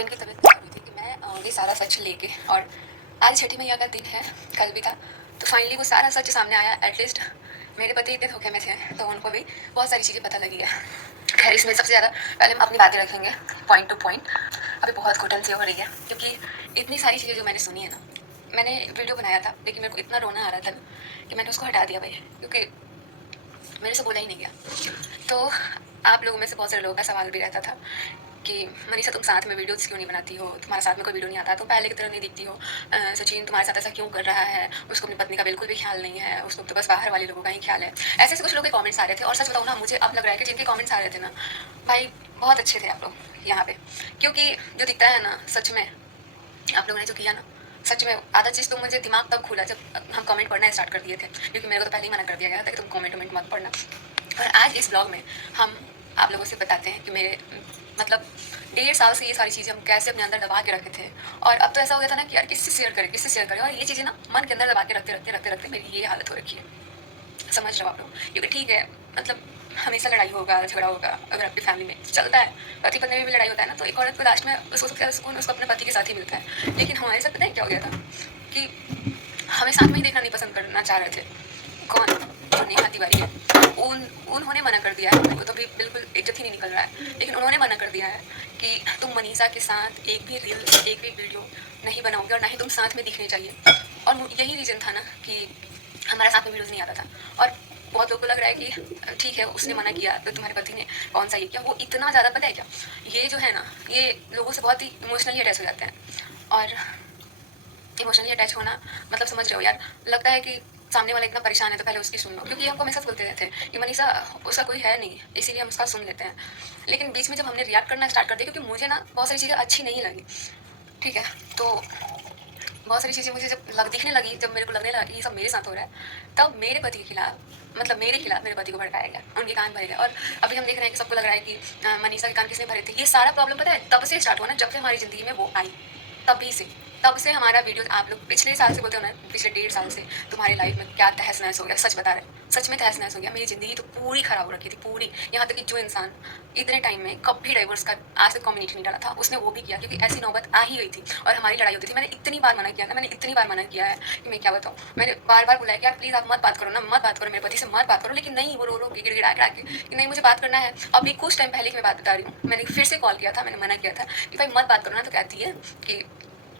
इनकी तबीयत खराब हुई थी कि मैं आऊँगी सारा सच लेके। और आज छठी मैया का दिन है, कल भी था, तो फाइनली वो सारा सच सामने आया। एटलीस्ट मेरे पति इतने धोखे में थे तो उनको भी बहुत सारी चीज़ें पता लगी है। खैर, इसमें सबसे ज़्यादा पहले हम अपनी बातें रखेंगे पॉइंट टू पॉइंट। अभी बहुत घुटन सी हो रही है क्योंकि इतनी सारी चीज़ें जो मैंने सुनी है ना। मैंने वीडियो बनाया था लेकिन मेरे को इतना रोना आ रहा था ना कि मैंने उसको हटा दिया भाई, क्योंकि मेरे से बोला ही नहीं गया। तो आप लोगों में से बहुत सारे लोगों का सवाल भी रहता था कि मनीषा, तुम साथ में वीडियोस क्यों नहीं बनाती हो, तुम्हारे साथ में कोई वीडियो नहीं आता, तुम पहले की तरह नहीं दिखती हो, सचिन तुम्हारे साथ ऐसा क्यों कर रहा है, उसको अपनी पत्नी का बिल्कुल भी ख्याल नहीं है, उसको तो बस बाहर वाले लोगों का ही ख्याल है। ऐसे ऐसे कुछ लोगों के कमेंट्स आ रहे थे। और सच बताऊँ ना, मुझे अब लग रहा है कि जिनके कमेंट्स आ रहे थे ना भाई, बहुत अच्छे थे आप लोग यहाँ पे। क्योंकि जो दिखता है ना सच में, आप लोगों ने जो किया ना सच में, आधा चीज़ तो मुझे दिमाग तब खुला जब हम कमेंट पढ़ना स्टार्ट कर दिए थे, क्योंकि मेरे को तो पहले ही मना कर दिया गया था कि तुम कमेंट वमेंट मत पढ़ना। और आज इस ब्लॉग में हम आप लोगों से बताते हैं कि मेरे मतलब 1.5 साल से ये सारी चीज़ें हम कैसे अपने अंदर दबा के रखे थे। और अब तो ऐसा हो गया था ना कि यार किससे शेयर करें, किससे शेयर करें, और ये चीज़ें ना मन के अंदर दबा के रखते रखते रखते रखते मेरी ये हालत हो रखी है। समझ रहे हो आप लोग? क्योंकि ठीक है, मतलब हमेशा लड़ाई होगा, झगड़ा होगा, अगर आपकी फैमिली में चलता है, पति पत्नी में भी लड़ाई होता है ना, तो एक औरत को लास्ट में उसको सबसे ज़्यादा सुकून उसको अपने पति के साथ ही मिलता है। लेकिन हमारे साथ पता है क्या हो गया था कि हमें साथ में ही देखना नहीं पसंद करना चाह रहे थे। कौन? जो नेहा तिवारी है, उन्होंने मना कर दिया है। मेरे को तो अभी बिल्कुल इज्जत ही नहीं निकल रहा है, लेकिन उन्होंने मना कर दिया है कि तुम मनीषा के साथ एक भी रील, एक भी वीडियो नहीं बनाओगे और ना ही तुम साथ में दिखने चाहिए। और यही रीज़न था ना कि हमारे साथ में वीडियोज़ नहीं आता था। और बहुत लोगों को लग रहा है कि ठीक है, उसने मना किया तो तुम्हारे पति ने कौन सा ये किया। वो इतना ज़्यादा पता है क्या, ये जो है ना, ये लोगों से बहुत ही इमोशनली अटैच हो जाते हैं। और इमोशनली अटैच होना मतलब समझ रहे हो यार, लगता है कि सामने वाला इतना परेशान है तो पहले उसकी सुन लो, क्योंकि हमको हमेशा बोलते रहते हैं कि मनीषा उसका कोई है नहीं, इसीलिए हम उसका सुन लेते हैं। लेकिन बीच में जब हमने रिएक्ट करना स्टार्ट कर दिया, क्योंकि मुझे ना बहुत सारी चीज़ें अच्छी नहीं लगी, ठीक है, तो बहुत सारी चीज़ें मुझे जब दिखने लगी, जब मेरे को लगने लगा कि ये सब मेरे साथ हो रहा है, तब मेरे पति के खिलाफ, मतलब मेरे खिलाफ मेरे पति को भड़काया गया, उनके कान भरे गए। और अभी हम देख रहे हैं कि सबको लग रहा है कि मनीषा के कान किसने भरे थे। ये सारा प्रॉब्लम पता है तब से स्टार्ट हुआ ना, जब से हमारी ज़िंदगी में वो आई, तभी से, तब से हमारा वीडियो आप लोग पिछले साल से बोलते हो ना, पिछले 1.5 साल से तुम्हारी लाइफ में क्या तहस नहस हो गया। सच बता रहे, सच में तहस नहस हो गया। मेरी ज़िंदगी तो पूरी खराब हो रखी थी, पूरी। यहाँ तक कि जो इंसान इतने टाइम में कभी डाइवोर्स का आज तक कम्युनिटी नहीं डाला था, उसने वो भी किया, क्योंकि ऐसी नौबत आ ही गई थी और हमारी लड़ाई होती थी। मैंने इतनी बार मना किया ना, मैंने इतनी बार मना किया है कि मैं क्या बताऊँ। मैंने बार बार बुलाया कि यार प्लीज़ आप मत बात करो ना, मत बात करो, मेरे पति से मत बात करो। लेकिन नहीं, वो रो रो के गिड़गिड़ा के कि नहीं मुझे बात करना है। अभी कुछ टाइम पहले की मैं बात बता रही हूँ, मैंने फिर से कॉल किया था, मैंने मना किया था कि भाई मत बात करो ना, तो कहती है कि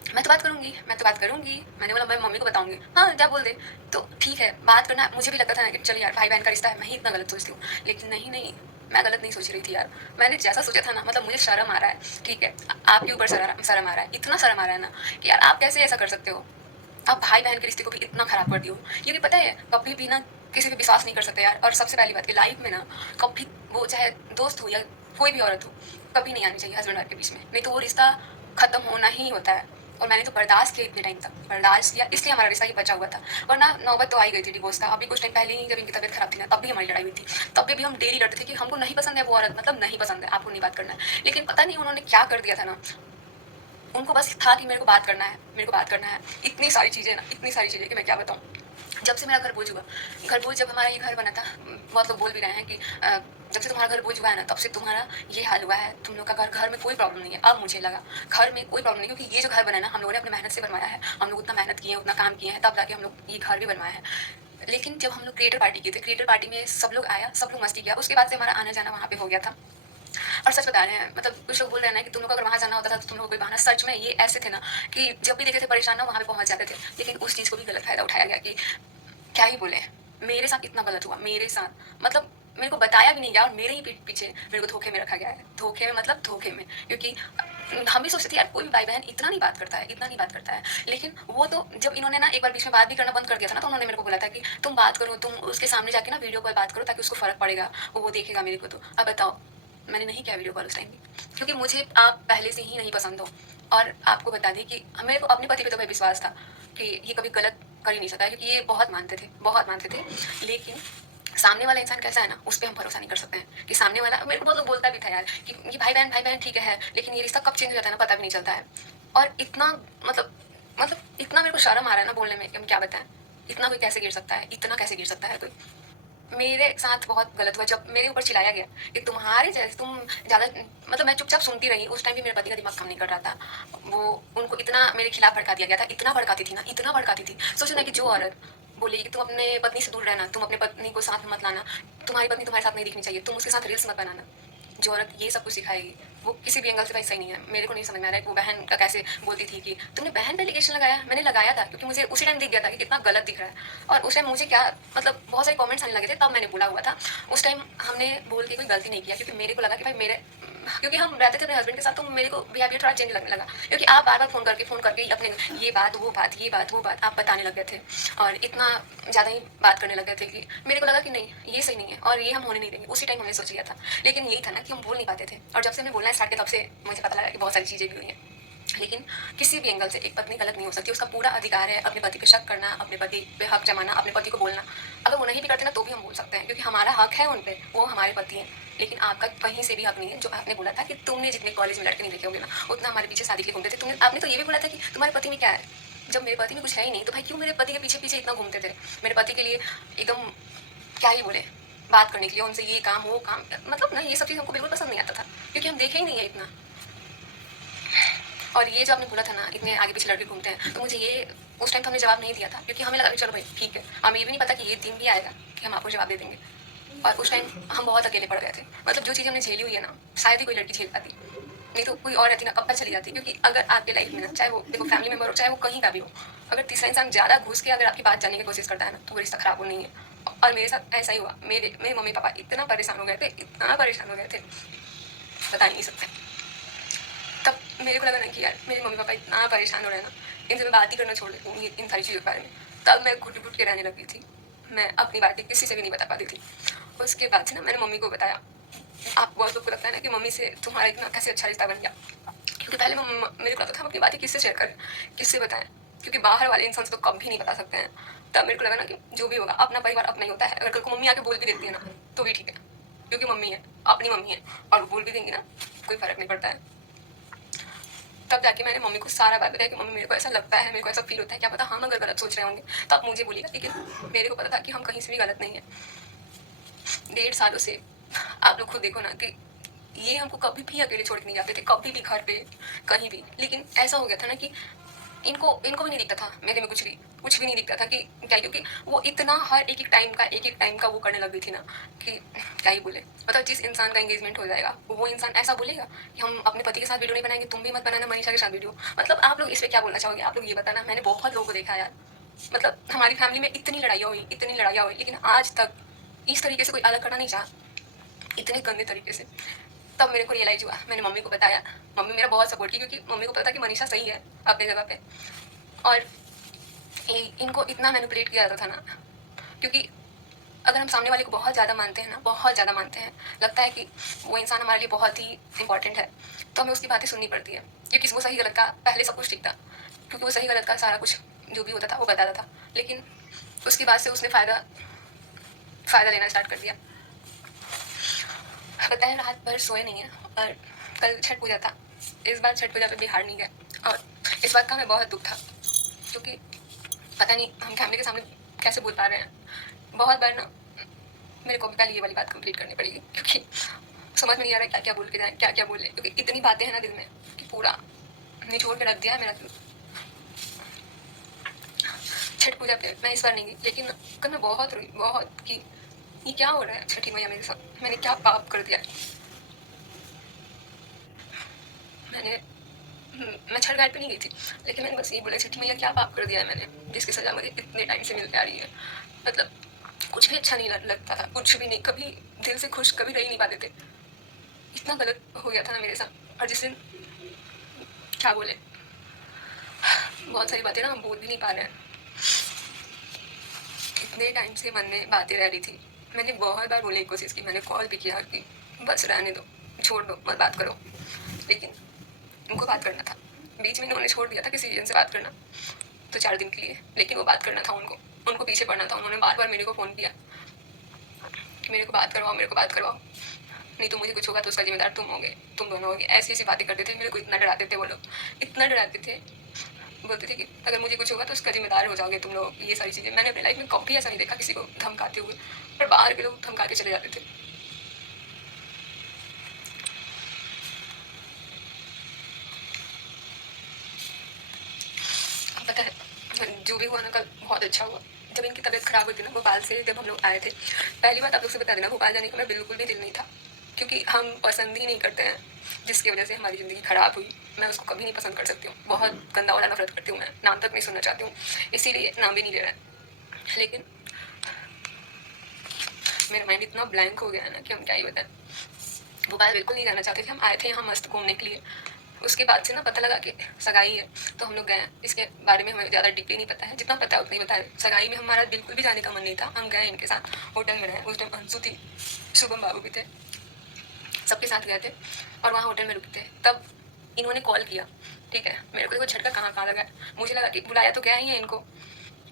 मैं तो बात करूँगी, मैं तो बात करूँगी। मैंने बोला मैं मम्मी को बताऊँगी। हाँ, जा बोल दे। तो ठीक है, बात करना। मुझे भी लगता था ना कि चल यार, भाई-बहन का रिश्ता है, मैं ही इतना गलत सोचती हूँ। लेकिन नहीं, नहीं, मैं गलत नहीं सोच रही थी यार। मैंने जैसा सोचा था ना, मतलब मुझे शर्म आ रहा है, ठीक है। आपके ऊपर शर्म आ रहा है, इतना शर्म आ रहा है ना कि यार आप कैसे ऐसा कर सकते हो? आप भाई-बहन के रिश्ते को भी इतना खराब कर दिए हो। क्योंकि पता है, कभी भी ना किसी पे विश्वास नहीं कर सकते यार। और सबसे पहली बात कि लाइफ में ना कभी, वो चाहे दोस्त हो या कोई भी औरत हो, कभी नहीं आनी चाहिए हस्बैंड वाइफ के बीच में, नहीं तो वो रिश्ता खत्म होना ही होता है। और मैंने तो बर्दाश्त किया इतने टाइम तक, बर्दाश्त किया, इसलिए हमारा रिश्ता ही बचा हुआ था। वरना नौबत तो आ ही गई थी डिवोर्स का। अभी कुछ टाइम पहले ही जब इनकी तबीयत खराब थी ना, तब भी हमारी लड़ाई हुई थी। तब भी हम डेली लड़ते थे कि हमको नहीं पसंद है वो औरत, मतलब नहीं पसंद है, आपको नहीं बात करना है। लेकिन पता नहीं उन्होंने क्या कर दिया था ना, उनको बस था कि मेरे को बात करना है, मेरे को बात करना है। इतनी सारी चीज़ें ना, इतनी सारी चीज़ें कि मैं क्या बताऊँ। जब से मेरा घर बोझ हुआ, घर बोझ जब हमारा ये घर बना था, बहुत लोग बोल भी रहे हैं कि जब से तुम्हारा घर बोझ हुआ है ना, तब से तुम्हारा ये हाल हुआ है। तुम लोग का घर में कोई प्रॉब्लम नहीं है। अब मुझे लगा घर में कोई प्रॉब्लम नहीं, क्योंकि ये जो घर बना है ना, हम लोगों ने अपनी मेहनत से बनवाया है। हम लोग उतना मेहनत किए हैं, उतना काम किए हैं, तब जाके हम लोग ये घर भी बनवाया है। लेकिन जब हम लोग क्रिएटर पार्टी किए थे, क्रिएटर पार्टी में सब लोग आया, सब लोग मस्ती किया, उसके बाद से हमारा आना जाना वहाँ पे हो गया था। और सच बता रहे हैं, मतलब कुछ लोग बोल रहे हैं ना कि तुम लोग को अगर वहाँ जाना होता था तो तुम लोग को कोई बहाना। सच में ये ऐसे थे ना कि जब भी देखे थे परेशान ना, वहाँ पे पहुँच जाते थे। लेकिन उस चीज़ को भी गलत फ़ायदा उठाया गया कि क्या ही बोले, मेरे साथ इतना गलत हुआ, मेरे साथ, मतलब मेरे को बताया भी नहीं गया और मेरे ही पीठ पीछे मेरे को धोखे में रखा गया है। धोखे में मतलब धोखे में, क्योंकि हम भी सोचते थे यार कोई भी भाई-बहन इतना नहीं बात करता है, इतना नहीं बात करता है। लेकिन वो तो जब इन्होंने ना एक बार बीच में बात भी करना बंद कर दिया था ना, तो उन्होंने मेरे को बोला था कि तुम बात करो, तुम उसके सामने जाके ना वीडियो कॉल बात करो, ताकि उसको फ़र्क पड़ेगा, वो देखेगा मेरे को तो। अब बताओ, मैंने नहीं किया वीडियो कॉल उस टाइम भी, क्योंकि मुझे आप पहले से ही नहीं पसंद हो। और आपको बता दें कि मेरे को अपने पति पे तो भाई विश्वास था कि ये कभी गलत कर ही नहीं सकता है, क्योंकि ये बहुत मानते थे, बहुत मानते थे। लेकिन सामने वाला इंसान कैसा है ना, उस पे हम भरोसा नहीं कर सकते हैं कि सामने वाला, मेरे को बहुत लोग बोलता भी था यार कि ये भाई बहन ठीक है, लेकिन ये रिश्ता कब चेंज हो जाता है ना, पता भी नहीं चलता है। और इतना इतना मेरे को शर्म आ रहा है ना बोलने में कि हम क्या बताएं। इतना कोई कैसे गिर सकता है, इतना कैसे गिर सकता है कोई। मेरे साथ बहुत गलत हुआ जब मेरे ऊपर चिल्लाया गया कि तुम्हारे जैसे तुम ज़्यादा, मतलब मैं चुपचाप सुनती रही। उस टाइम भी मेरे पति का दिमाग काम नहीं कर रहा था। वो उनको इतना मेरे खिलाफ भड़का दिया गया था, इतना भड़काती थी ना, इतना भड़काती थी। सोचो ना कि जो औरत बोली कि तुम अपने पत्नी से दूर रहना, तुम अपने पत्नी को साथ में मत लाना, तुम्हारी पत्नी तुम्हारे साथ नहीं दिखनी चाहिए, तुम उसके साथ रील्स मत बनाना। जो औरत ये सब कुछ सिखाएगी वो किसी भी एंगल से भाई सही नहीं है। मेरे को नहीं समझ में आ रहा है कि वो बहन का कैसे बोलती थी कि तुमने बहन पे एलिगेशन लगाया। मैंने लगाया था क्योंकि मुझे उसी टाइम दिख गया था कि कितना गलत दिख रहा है। और उस टाइम मुझे क्या, मतलब बहुत सारे कमेंट्स आने लगे थे, तब मैंने बोला हुआ था। उस टाइम हमने बोल के कोई गलती नहीं किया क्योंकि मेरे को लगा कि भाई मेरे, क्योंकि हम रहते थे अपने हस्बैंड के साथ, तो मेरे को बिहेवियर थोड़ा चेंज लगने लगा क्योंकि आप बार बार फ़ोन करके अपने ये बात वो बात ये बात वो बात आप बताने लग गए थे और इतना ज़्यादा ही बात करने लग गए थे कि मेरे को लगा कि नहीं ये सही नहीं है और ये हम होने नहीं देंगे। उसी टाइम हमने सोच लिया था। लेकिन यही था ना कि हम बोल नहीं पाते थे और जब से हमने बोलना स्टार्ट किया तब से मुझे पता लगा कि बहुत सारी चीज़ें भी हुई हैं। लेकिन किसी भी एंगल से एक पत्नी गलत नहीं हो सकती। उसका पूरा अधिकार है अपने पति पे शक करना, अपने पति पे हक जमाना, अपने पति को बोलना। अगर वो नहीं भी करते ना तो भी हम बोल सकते हैं क्योंकि हमारा हक है उन पे, वो हमारे पति हैं। लेकिन आपका कहीं से भी हक नहीं है। जो आपने बोला था कि तुमने जितने कॉलेज में लड़के नहीं देखे होंगे ना उतना हमारे पीछे शादी के लिए घूमते थे, तुमने आपने तो ये भी बोला था कि तुम्हारे पति में क्या है। जब मेरे पति में कुछ है ही नहीं तो भाई क्यों मेरे पति के पीछे पीछे इतना घूमते थे। मेरे पति के लिए एकदम क्या ही बोले, बात करने के लिए उनसे ये काम वो काम, मतलब ना ये सब चीज़ हमको बिल्कुल पसंद नहीं आता था क्योंकि हम देखे ही नहीं है इतना। और ये जो आपने बोला था ना इतने आगे पीछे लड़के घूमते हैं, तो मुझे ये उस टाइम तो हमने जवाब नहीं दिया था क्योंकि हमें लगा कि चलो भाई ठीक है। हमें ये भी नहीं पता कि ये दिन भी आएगा कि हम आपको जवाब दे देंगे। और उस टाइम हम बहुत अकेले पड़ गए थे। मतलब जो चीज़ हमने झेली हुई है ना शायद ही कोई लड़की झेल पाती, नहीं तो कोई और रहती ना कब तक चली जाती। क्योंकि अगर आपके लाइफ में ना चाहे वो देखो फैमिली मेम्बर हो चाहे वो कहीं का भी हो, अगर तीसरा इंसान ज़्यादा घुस के अगर आपकी बात जानने की कोशिश करता है ना तो वो रिश्ता खराब होनी है। और मेरे साथ ऐसा ही हुआ। मेरे मम्मी पापा इतना परेशान हो गए थे, इतना परेशान हो गए थे, बता नहीं सकते। तब मेरे को लगा ना कि यार मेरे मम्मी पापा इतना परेशान हो रहे हैं ना, इनसे मैं बात ही करना छोड़ देती हूँ इन सारी चीज़ों के बारे में। तब मैं घुट घुट के रहने लगी थी। मैं अपनी बातें किसी से भी नहीं बता पाती थी। उसके बाद से ना मैंने मम्मी को बताया। आप बहुत लोग को लगता है ना कि मम्मी से तुम्हारा इतना कैसे अच्छा रिश्ता बन गया, क्योंकि पहले मेरे को लगता था हम अपनी बातें किससे शेयर करें, किससे बताएं, क्योंकि बाहर वाले इंसान से तो कभी नहीं बता सकते हैं। तब मेरे को लगा ना कि जो भी होगा अपना परिवार अपना ही होता है। अगर कल को मम्मी आके बोल भी देती है ना तो भी ठीक है क्योंकि मम्मी है, अपनी मम्मी है और बोल भी देंगी ना कोई फर्क नहीं पड़ता है। तब जाके मैंने मम्मी को सारा बात बताया कि मम्मी मेरे को ऐसा लगता है, मेरे को ऐसा फील होता है, क्या पता हम अगर गलत सोच रहे होंगे तो आप मुझे बोलिएगा। लेकिन मेरे को पता था कि हम कहीं से भी गलत नहीं है। 1.5 सालों से आप लोग खुद देखो ना कि ये हमको कभी भी अकेले छोड़ के नहीं जाते थे, कभी भी घर पे कहीं भी। लेकिन ऐसा हो गया था ना कि इनको इनको भी नहीं दिखता था मेरे में कुछ भी नहीं दिखता था कि क्या, क्योंकि वो इतना हर एक एक टाइम का वो करने लग गई थी ना कि क्या ही बोले। मतलब जिस इंसान का एंगेजमेंट हो जाएगा वो इंसान ऐसा बोलेगा कि हम अपने पति के साथ वीडियो नहीं बनाएंगे, तुम भी मत बनाना मनीषा के साथ वीडियो। मतलब आप लोग इस पर क्या बोलना चाहोगे, आप लोग ये बताना। मैंने बहुत लोगों को देखा यार, मतलब हमारी फैमिली में इतनी लड़ाइयाँ हुई लेकिन आज तक इस तरीके से कोई अलग करना नहीं चाहा, इतने गंदे तरीके से। तब मेरे को रियलाइज़ हुआ, मैंने मम्मी को बताया। मम्मी मेरा बहुत सपोर्ट की क्योंकि मम्मी को पता था कि मनीषा सही है अपनी जगह पे। और इनको इतना मैनिपुलेट किया जाता था ना, क्योंकि अगर हम सामने वाले को बहुत ज़्यादा मानते हैं ना, बहुत ज़्यादा मानते हैं, लगता है कि वो इंसान हमारे लिए बहुत ही इंपॉर्टेंट है, तो हमें उसकी बातें सुननी पड़ती है। क्योंकि वो सही गलत का पहले सब कुछ ठीक था, क्योंकि वो सही गलत का सारा कुछ जो भी होता था वो बताता था। लेकिन उसके बाद से उसने फ़ायदा लेना स्टार्ट कर दिया। बताएं रात भर सोए नहीं है। और कल छठ पूजा था, इस बार छठ पूजा पे बिहार नहीं गए और इस बात का हमें बहुत दुख था क्योंकि पता नहीं हम फैमिली के सामने कैसे बोल पा रहे हैं। बहुत बार ना मेरे को भी पहले ये वाली बात कंप्लीट करनी पड़ेगी क्योंकि समझ में नहीं आ रहा क्या क्या बोल के जाए, क्या क्या बोले, क्योंकि इतनी बातें हैं ना दिल में कि पूरा निचोड़ के रख दिया है मेरा दिल। छठ पूजा पे मैं इस बार नहीं गई, लेकिन कल मैं बहुत रोई, बहुत कि ये क्या हो रहा है छठी मैया मेरे साथ, मैंने क्या पाप कर दिया। मैं छठ घाट पे नहीं गई थी, लेकिन मैंने बस यही बोला छठी मैया क्या पाप कर दिया है मैंने, जिसकी सज़ा मुझे इतने टाइम से मिलती आ रही है। मतलब कुछ भी अच्छा नहीं लगता था, कुछ भी नहीं, कभी दिल से खुश कभी रह ही नहीं पाते थे। इतना गलत हो गया था ना मेरे साथ। और जिस दिन क्या बोले, बहुत सारी बातें ना हम बोल भी नहीं पा रहे हैं, इतने टाइम से मन में बातें रह रही थी। मैंने बहुत बार बोलने की कोशिश की, मैंने कॉल भी किया कि बस रहने दो, छोड़ दो, मत बात करो। लेकिन उनको बात करना था। बीच में उन्होंने छोड़ दिया था किसी रीजन से बात करना, तो 4 दिन के लिए, लेकिन वो बात करना था उनको पीछे पड़ना था। उन्होंने बार बार मेरे को फ़ोन किया कि मेरे को बात करवाओ, मेरे को बात करवाओ, नहीं तो मुझे कुछ होगा तो उसका जिम्मेदार तुम होगे, तुम दोनों होगे। ऐसी ऐसी बातें करते थे, मेरे को इतना डराते थे वो लोग, इतना डराते थे। बोलती थी कि अगर मुझे कुछ होगा तो उसका ज़िम्मेदार हो जाओगे तुम लोग, ये सारी चीज़ें। मैंने अपनी लाइफ़ में कभी ऐसा नहीं देखा किसी को धमकाते हुए, पर बाहर के लोग धमका के चले जाते थे। अब पता है, जो भी हुआ ना कल बहुत अच्छा हुआ। जब इनकी तबीयत ख़राब हुई थी ना भोपाल से, जब हम लोग आए थे, पहली बात आप लोग से बता देना, भोपाल जाने का मेरा बिल्कुल भी दिल नहीं था, क्योंकि हम पसंद ही नहीं करते हैं जिसकी वजह से हमारी ज़िंदगी ख़राब हुई। मैं उसको कभी नहीं पसंद कर सकती हूँ, बहुत गंदा वाला नफ़रत करती हूँ मैं, नाम तक नहीं सुनना चाहती हूँ, इसीलिए नाम भी नहीं ले रहा है। लेकिन मेरा माइंड इतना ब्लैंक हो गया है ना कि हम क्या ही बताएं। भोपाल बिल्कुल नहीं जाना चाहते थे, हम आए थे यहाँ मस्त घूमने के लिए। उसके बाद से ना पता लगा कि सगाई है, तो हम लोग गए। इसके बारे में हमें ज़्यादा डीपली नहीं पता है, जितना पता है उतना ही बताया। सगाई में हमारा बिल्कुल भी जाने का मन नहीं था, हम गए इनके साथ, होटल में रहे। उस टाइम अंशु थी, शुभम बाबू भी थे, सबके साथ गए थे और वहाँ होटल में रुके थे। तब इन्होंने कॉल किया, ठीक है। मेरे को देखो झटका कहाँ कहाँ लगा, मुझे लगा कि बुलाया तो गया ही है इनको,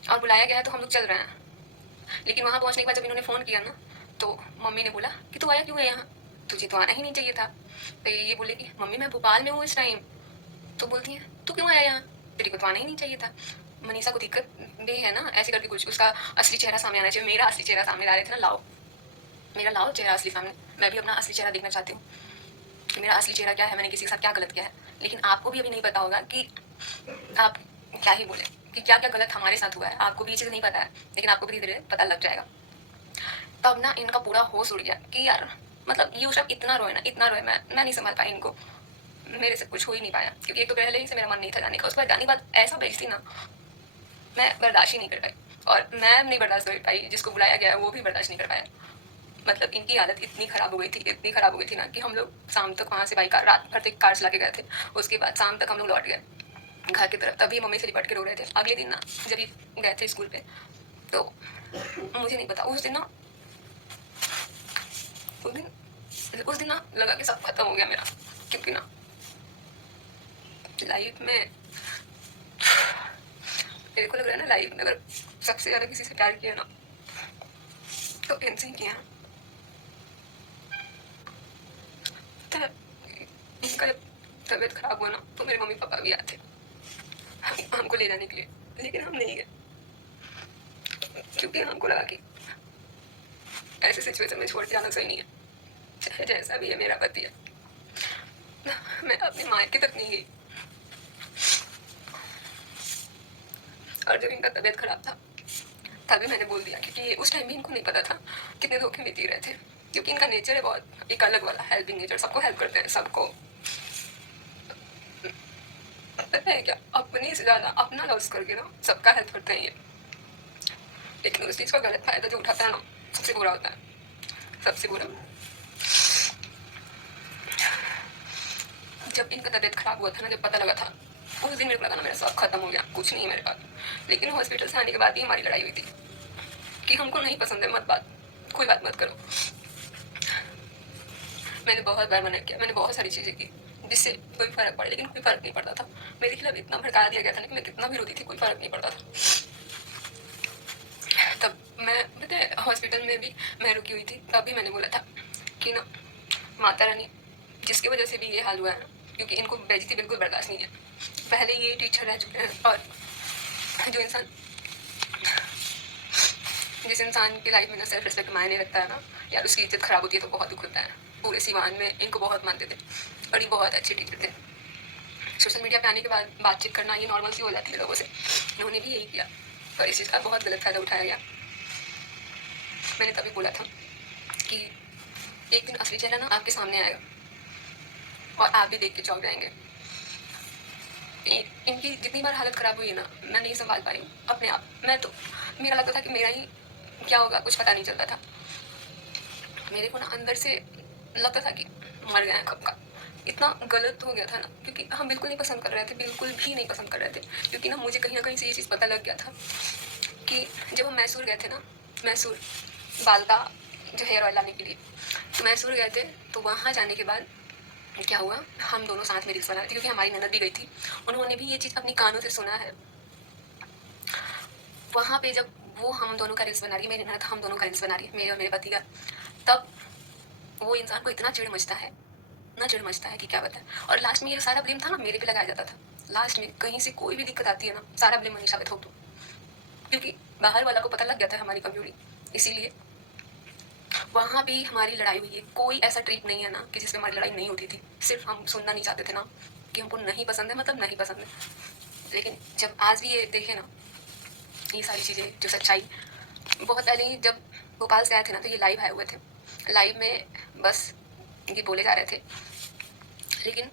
और बुलाया गया है तो हम लोग चल रहे हैं। लेकिन वहाँ पहुँचने के बाद जब इन्होंने फ़ोन किया ना, तो मम्मी ने बोला कि तू आया क्यों है यहाँ, तुझे तो आना ही नहीं चाहिए था। तो ये बोले कि मम्मी मैं भोपाल में हूँ इस टाइम। तो बोलती है तू क्यों आया यहाँ, तेरे को तो आना ही नहीं चाहिए था। मनीषा को दिक्कत भी है ना, ऐसे करके कुछ, उसका असली चेहरा सामने आना चाहिए। मेरा असली चेहरा सामने ला रहे थे ना, लाओ मेरा लाओ चेहरा असली सामने, मैं भी अपना असली चेहरा देखना चाहती हूँ कि मेरा असली चेहरा क्या है, मैंने किसी के साथ क्या गलत किया है। लेकिन आपको भी अभी नहीं पता होगा कि आप क्या ही बोले कि क्या क्या गलत हमारे साथ हुआ है, आपको भी ये चीज़ नहीं पता है, लेकिन आपको भी धीरे धीरे पता लग जाएगा। तब ना इनका पूरा होश उड़ गया कि यार मतलब ये सब इतना रोए ना, इतना रोए, मैं नहीं समझ पाई इनको। मेरे से कुछ हो ही नहीं पाया, क्योंकि एक तो पहले ही से मेरा मन नहीं था जाने का, उसके बाद जाने के बाद ऐसा बेइज्जती ना मैं बर्दाश्त ही नहीं कर पाई। और मैं नहीं बर्दाश्त कर पाई, जिसको बुलाया गया है वो भी बर्दाश्त नहीं कर पाया। मतलब इनकी हालत इतनी ख़राब हो गई थी, इतनी ख़राब हो गई थी ना कि हम लोग शाम तक वहाँ से बाई कार, रात भर तक कार चला के गए थे। उसके बाद शाम तक हम लोग लौट गए घर की तरफ, तभी मम्मी से लिपट के रो रहे थे। अगले दिन ना जब ये गए थे स्कूल पे, तो मुझे नहीं पता उस दिन ना, उस दिन ना लगा कि सब खत्म हो गया मेरा। क्योंकि ना लाइफ में मेरे को लग रहा है ना, लाइफ में अगर सबसे ज़्यादा किसी से प्यार किया ना तो इनसे ही किया। तो इनका जब तबीयत खराब हुआ ना, तो मेरे मम्मी पापा भी आए थे हमको ले जाने के लिए, लेकिन हम नहीं गए, क्योंकि हमको लगा कि ऐसे सिचुएशन में छोड़ के जाना सही नहीं है। चाहे जैसा भी है मेरा पति है, मैं अपनी माँ की तक नहीं गई। और जब इनका तबीयत खराब था तभी मैंने बोल दिया, क्योंकि उस टाइम भी इनको नहीं पता था कितने धोखे में जी रहे थे। क्योंकि इनका नेचर है बहुत एक अलग वाला, हेल्पिंग नेचर, सबको हेल्प करते हैं, सबको। पता है क्या, अपने से ज़्यादा अपना लॉस करके ना सबका हेल्प करते हैं ये। लेकिन उस चीज़ का गलत फायदा जो उठाता है ना, सबसे बुरा होता है, सबसे बुरा। जब इनका तबीयत खराब हुआ था ना, जब पता लगा था, उस दिन मेरे को लगा ना मेरा सब खत्म हो गया, कुछ नहीं है मेरे पास। लेकिन हॉस्पिटल से आने के बाद भी हमारी लड़ाई हुई थी कि हमको नहीं पसंद है, मत बात, कोई बात मत करो। मैंने बहुत बार मना किया, मैंने बहुत सारी चीज़ें की जिससे कोई फ़र्क पड़े, लेकिन कोई फ़र्क नहीं पड़ता था। मेरे खिलाफ इतना भड़का दिया गया था ना कि मैं कितना भी रोती थी, कोई फ़र्क नहीं पड़ता था। तब मैं पता है हॉस्पिटल में भी मैं रुकी हुई थी, तब भी मैंने बोला था कि ना माता रानी, जिसकी वजह से भी ये हाल हुआ है ना, क्योंकि इनको बेइज्जती बिल्कुल बर्दाश्त नहीं है। पहले ये टीचर रह चुके हैं, और जो इंसान, जिस इंसान की लाइफ में ना सेल्फ रिस्पेक्ट मायने रखता है ना यार, उसकी इज्जत खराब होती है तो बहुत दुख होता है। पूरे सीवान में इनको बहुत मानते थे और ये बहुत अच्छे टीचर थे। सोशल मीडिया पे आने के बाद बातचीत करना ये नॉर्मल सी हो जाती है लोगों से, इन्होंने भी यही किया और इस चीज़ का बहुत गलत फ़ायदा उठाया गया। मैंने तभी बोला था कि एक दिन असली चेहरा ना आपके सामने आएगा और आप भी देख के चौंक जाएंगे। इनकी जितनी बार हालत ख़राब हुई है ना, मैं नहीं संभाल पाई अपने आप। मैं तो, मेरा लगता था कि मेरा ही क्या होगा, कुछ पता नहीं चलता था। मेरे को ना अंदर से लगता था कि मर गए हैं कब का। इतना गलत हो गया था ना, क्योंकि हम बिल्कुल नहीं पसंद कर रहे थे, बिल्कुल भी नहीं पसंद कर रहे थे। क्योंकि ना मुझे कहीं ना कहीं से ये चीज़ पता लग गया था कि जब हम मैसूर गए थे ना, मैसूर बालदा जो हेयर ऑयल लाने के लिए, तो मैसूर गए थे, तो वहाँ जाने के बाद क्या हुआ, हम दोनों साथ में रील्स बना रहे थे, क्योंकि हमारी ननद भी गई थी, उन्होंने भी ये चीज़ अपनी कानों से सुना है। वहाँ पे जब वो हम दोनों का रील्स बना रही है, मेरी ननद हम दोनों का रील्स बना रही है, मेरे और मेरे पति का, तब वो इंसान को इतना चिढ़ मचता है, इतना चिढ़ मचता है कि क्या बताएं। और लास्ट में ये सारा ब्लेम था ना मेरे पे लगाया जाता था लास्ट में कहीं से कोई भी दिक्कत आती है ना, सारा ब्लेम मनीषा पे थोप दो, क्योंकि बाहर वाला को पता लग गया था हमारी कमजोरी, इसीलिए वहाँ भी हमारी लड़ाई हुई है। कोई ऐसा ट्रिप नहीं है ना कि जिसमें हमारी लड़ाई नहीं होती थी, सिर्फ हम सुनना नहीं चाहते थे ना कि हमको नहीं पसंद है, मतलब नहीं पसंद है। लेकिन जब आज भी ये देखे ना, ये सारी चीज़ें जो सच्चाई, बहुत पहले ही जब भोपाल से आए थे ना, तो ये लाइव आए हुए थे। लाइव में बस ये बोले जा रहे थे, लेकिन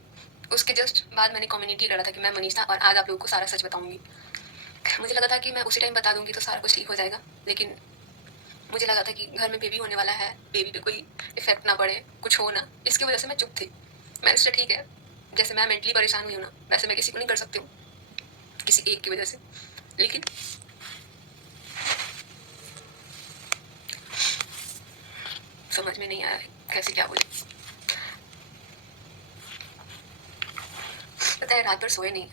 उसके जस्ट बाद मैंने कम्युनिटी करा था कि मैं मनीषा और आज आप लोगों को सारा सच बताऊंगी। मुझे लगा था कि मैं उसी टाइम बता दूंगी तो सारा कुछ ठीक हो जाएगा, लेकिन मुझे लगा था कि घर में बेबी होने वाला है, बेबी पे कोई इफेक्ट ना पड़े, कुछ हो ना, इसकी वजह से मैं चुप थी। मैंने सोचा ठीक है, जैसे मैं मेंटली परेशान हुई हूँ ना, वैसे मैं किसी को नहीं कर सकती हूँ, किसी एक की वजह से। लेकिन समझ में नहीं आया कैसे क्या बोले। पता है रात भर सोए नहीं,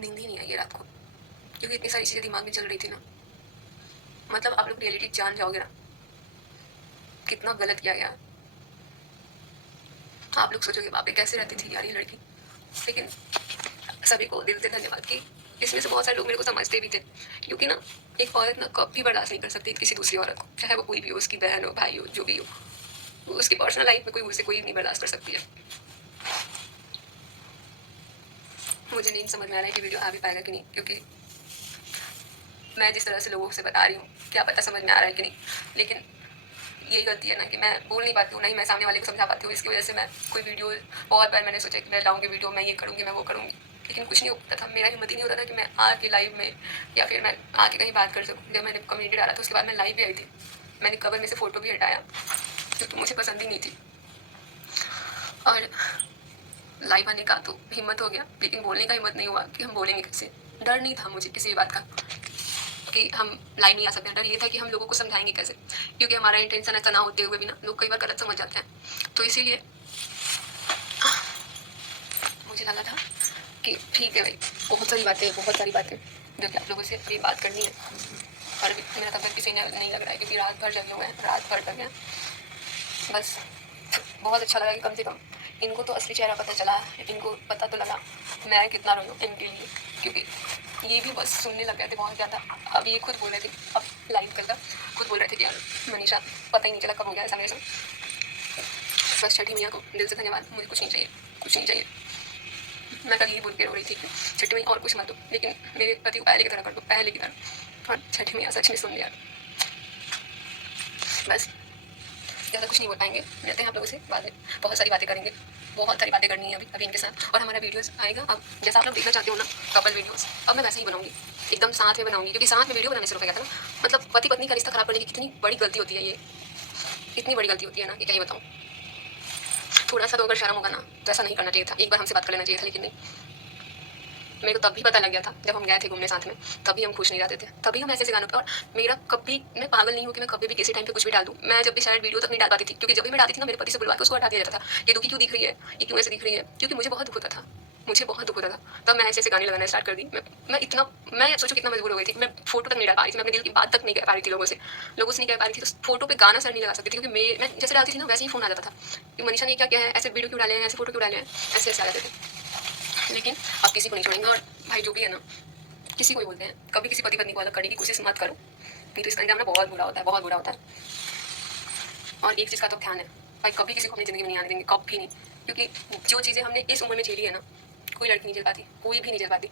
नींद ही नहीं आई है रात को, क्योंकि इतनी सारी चीज़ें दिमाग में चल रही थी ना। मतलब आप लोग रियलिटी जान जाओगे ना, कितना गलत किया गया। आप लोग सोचोगे बाप रे कैसे रहती थी यार ये लड़की। लेकिन सभी को दिल से धन्यवाद कि इसमें से बहुत सारे लोग मेरे को समझते भी थे, क्योंकि ना एक औरत ना कभी बर्दाश्त नहीं कर सकती किसी दूसरी औरत को, चाहे वो कोई भी हो, उसकी बहन हो, भाई हो, जो भी हो। उसकी पर्सनल लाइफ में कोई उसे कोई नहीं बर्दाश्त कर सकती है। मुझे नहीं समझ में आ रहा है कि वीडियो आ भी पाएगा कि नहीं, क्योंकि मैं जिस तरह से लोगों से बता रही हूँ, क्या पता समझ में आ रहा है कि नहीं। लेकिन यही गलती है ना कि मैं बोल नहीं पाती हूँ, नहीं मैं सामने वाले को समझा पाती हूँ। इसकी वजह से मैं कोई वीडियो, बहुत बार मैंने सोचा कि मैं लाऊंगी वीडियो, मैं ये करूँगी, मैं वो करूँगी, लेकिन कुछ नहीं होता था। मेरा हिम्मत ही नहीं होता था कि मैं आके लाइव में या फिर मैं आके कहीं बात कर सकूँ। जब मैंने कम्युनिटी डाला था उसके बाद मैं लाइव भी आई थी, मैंने कवर में से फ़ोटो भी हटाया क्योंकि मुझे पसंद ही नहीं थी। और लाइव आने का तो हिम्मत हो गया, लेकिन बोलने का हिम्मत नहीं हुआ कि हम बोलेंगे कैसे। डर नहीं था मुझे किसी भी बात का कि हम लाइव नहीं आ सकते हैं, डर ये था कि हम लोगों को समझाएंगे कैसे, क्योंकि हमारा इंटेंशन ऐसा ना होते हुए भी ना लोग कई बार गलत समझ जाते हैं। तो इसीलिए मुझे लगा था कि ठीक है भाई, बहुत सारी बातें जो कि आप लोगों से अभी बात करनी है। और अभी मेरा तबियत भी सही नहीं लग रहा है, क्योंकि रात भर जगे हुए हैं, रात भर लगे हैं। बस बहुत अच्छा लगा कि कम से कम इनको तो असली चेहरा पता चला, इनको पता तो लगा मैं कितना रोई हूँ इनके लिए, क्योंकि ये भी बस सुनने लग गए थे बहुत ज़्यादा। अब ये खुद बोल रहे थे, अब लाइव कर खुद बोल रहे थे कि यार मनीषा पता ही नहीं चला कब हो गया ऐसा मेरे साथ। बस छठी मैया को दिल से धन्यवाद, मुझे कुछ नहीं चाहिए, कुछ नहीं चाहिए। मैं कल यही बोल के रो रही थी कि छठी मैया और कुछ मत दो, लेकिन मेरे पति को पहले की तरह कर दो, पहले की तरह। और छठी मैया सच में सुन लिया। बस ज़्यादा कुछ नहीं बोल पाएंगे, मिलते हैं आप लोगों से बाद में, बहुत सारी बातें करेंगे, बहुत सारी बातें करनी है अभी इनके साथ। और हमारा वीडियोस आएगा अब, जैसा आप लोग देखना चाहते हो ना कपल वीडियोस, अब मैं वैसे ही बनाऊंगी, एकदम साथ में बनाऊंगी, क्योंकि साथ में वीडियो बनाने से रुक गया था ना। मतलब पति पत्नी का रिश्ता खराब करने की कितनी बड़ी गलती होती है ये, इतनी बड़ी गलती होती है ना कि क्या ही बताऊँ। थोड़ा सा तो अगर शर्म होगा ना तो ऐसा नहीं करना चाहिए था, एक बार हमसे बात कर लेना चाहिए था, लेकिन नहीं। मेरे को तब भी पता लग गया था जब हम गए थे घूमने साथ में, तभी हम खुश नहीं रहते थे, तभी हम ऐसे ऐसे गानों पे। और मेरा कभी, मैं पागल नहीं हूँ कि मैं कभी भी किसी टाइम पे कुछ भी डाल दूँ। मैं जब भी शायद वीडियो तक नहीं डाल पाती थी, क्योंकि जब भी मैं डालती थी ना मेरे पति से बुलवा के उसको हटा दिया जाता था, ये दुखी क्यों दिख रही है, ये क्यों ऐसे दिख रही है, क्योंकि मुझे बहुत दुख होता था, मुझे बहुत दुख होता था। तब मैं ऐसे ऐसे गाने लगाना स्टार्ट कर दी। मैं सोचो कितना मजबूर हो गई थी, मैं फोटो तक नहीं डाल पा रही थी, मैं अपने दिल की बात तक नहीं कह पा रही थी लोगों से नहीं कह पा रही थी, तो फोटो पे गाना सर नहीं लगा सकती थी, क्योंकि मैं जैसे डालती थी ना वैसे ही फोन आ जाता था कि मनीषा ने क्या क्या है, ऐसे वीडियो क्यों डाले हैं, ऐसे फोटो क्यों डाले हैं, ऐसे ऐसे आ जाते थे। लेकिन अब किसी को नहीं छोड़ेंगे। और भाई जो भी है ना, किसी को भी बोलते हैं, कभी किसी पति पत्नी को अलग करने की कोशिश मत करो, नहीं तो इसका अंजाम ना बहुत बुरा होता है, बहुत बुरा होता है। और एक चीज़ का तो ध्यान है भाई, कभी किसी को अपनी ज़िंदगी में नहीं आने देंगे, कभी नहीं, क्योंकि जो चीज़ें हमने इस उम्र में झेली है ना, कोई लड़की नहीं झेल पाती, कोई भी नहीं झेल पाती।